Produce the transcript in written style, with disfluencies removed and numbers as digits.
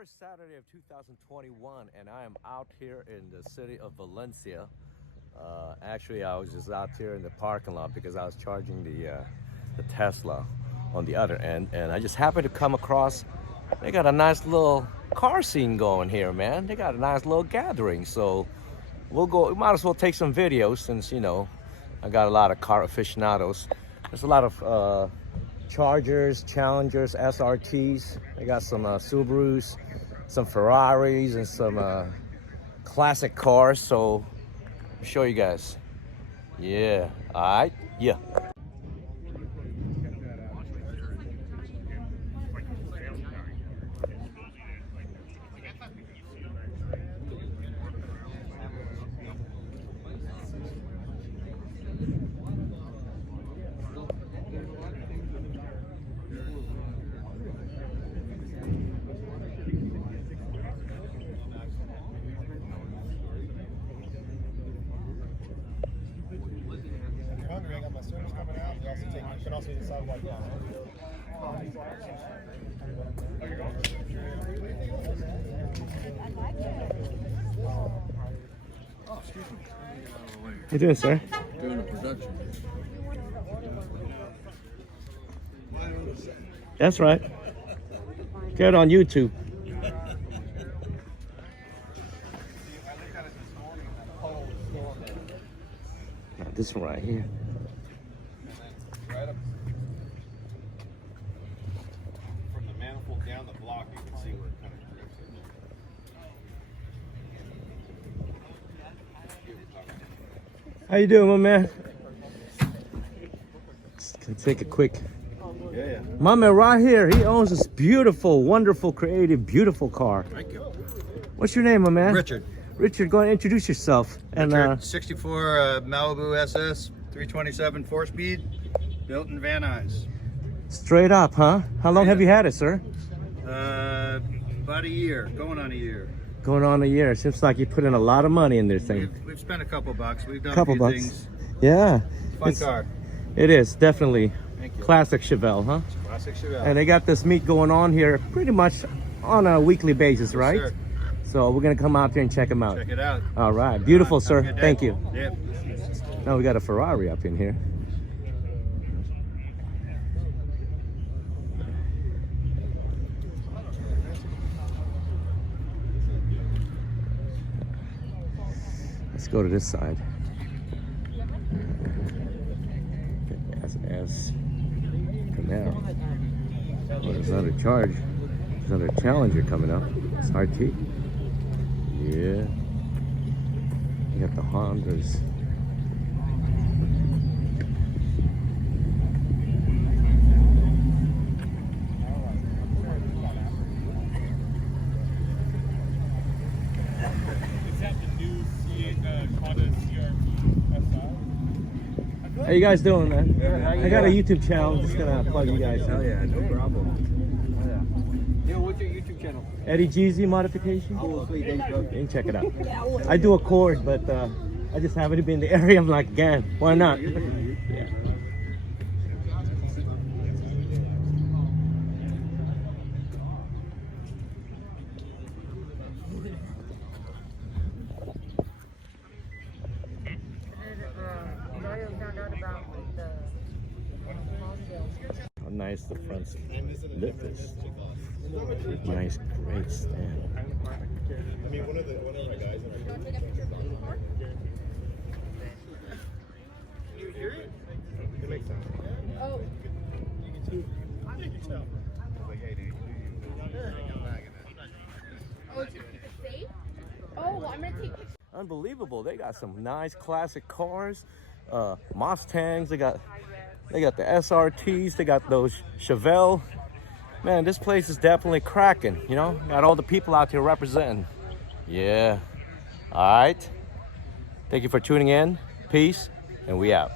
first Saturday of 2021, and I am out here in the city of Valencia. Actually, I was just out here in the parking lot because I was charging the Tesla on the other end, and I just happened to come across. They got a nice little car scene going here, man. They got a nice little gathering, so we'll go. We might as well take some videos since I got a lot of car aficionados. There's a lot of Chargers, Challengers, SRT'S. They got some Subarus, some Ferraris, and some classic cars. So I'll show you guys. Yeah. All right. Yeah. I got my service coming out. You can also use the sidewalk down. Oh, excuse me. How you doing, sir? Doing a production. That's right. Get it on YouTube. Now, this one right here. Right up from the manifold down the block, you can see where it kind of drifts in. How you doing, my man? Just gonna take a quick. Yeah. My man right here, he owns this beautiful, wonderful, creative, beautiful car. Thank you. What's your name, my man? Richard. Richard, go ahead and introduce yourself. Richard, 64 Malibu SS, 327 4-speed, built in Van Nuys. Straight up, huh? How long have you had it, sir? About a year, going on a year. Going on a year. Seems like you put in a lot of money in this thing. We've spent a couple bucks. We've done Couple a few bucks. things. Yeah. Fun car. It is, definitely. Thank you. Classic Chevelle, huh? Classic Chevelle. And they got this meet going on here pretty much on a weekly basis, right? Sir. So we're gonna come out there and check them out. Check it out. All right, beautiful, Have a sir. good day. Thank you. Yep. Now we got a Ferrari up in here. Let's go to this side. SS Camaro. Oh, there's another Charge. There's another Challenger coming up. SRT. Yeah. You got the Hondas. How you guys doing, man? I got a YouTube channel. I'm just gonna plug you guys in. Oh yeah, no problem. Yeah, what's your YouTube channel? Eddie Jeezy Modification. Oh, sweet, thanks, bro. You can check it out. I do a chord, but I just happen to be in the area. I'm like, again, why not? Yeah. How nice the front lip is. Nice, great stand. I mean, one of my guys in our group. Can you hear it? It makes sense. Oh. You can tell. Like, hey, dude, Oh, it's safe? Oh, well, I'm gonna take pictures. Unbelievable. They got some nice classic cars, Mustangs. They got the SRTs. They got those Chevelle. Man, this place is definitely cracking. Got all the people out here representing. Yeah. All right. Thank you for tuning in. Peace, and we out.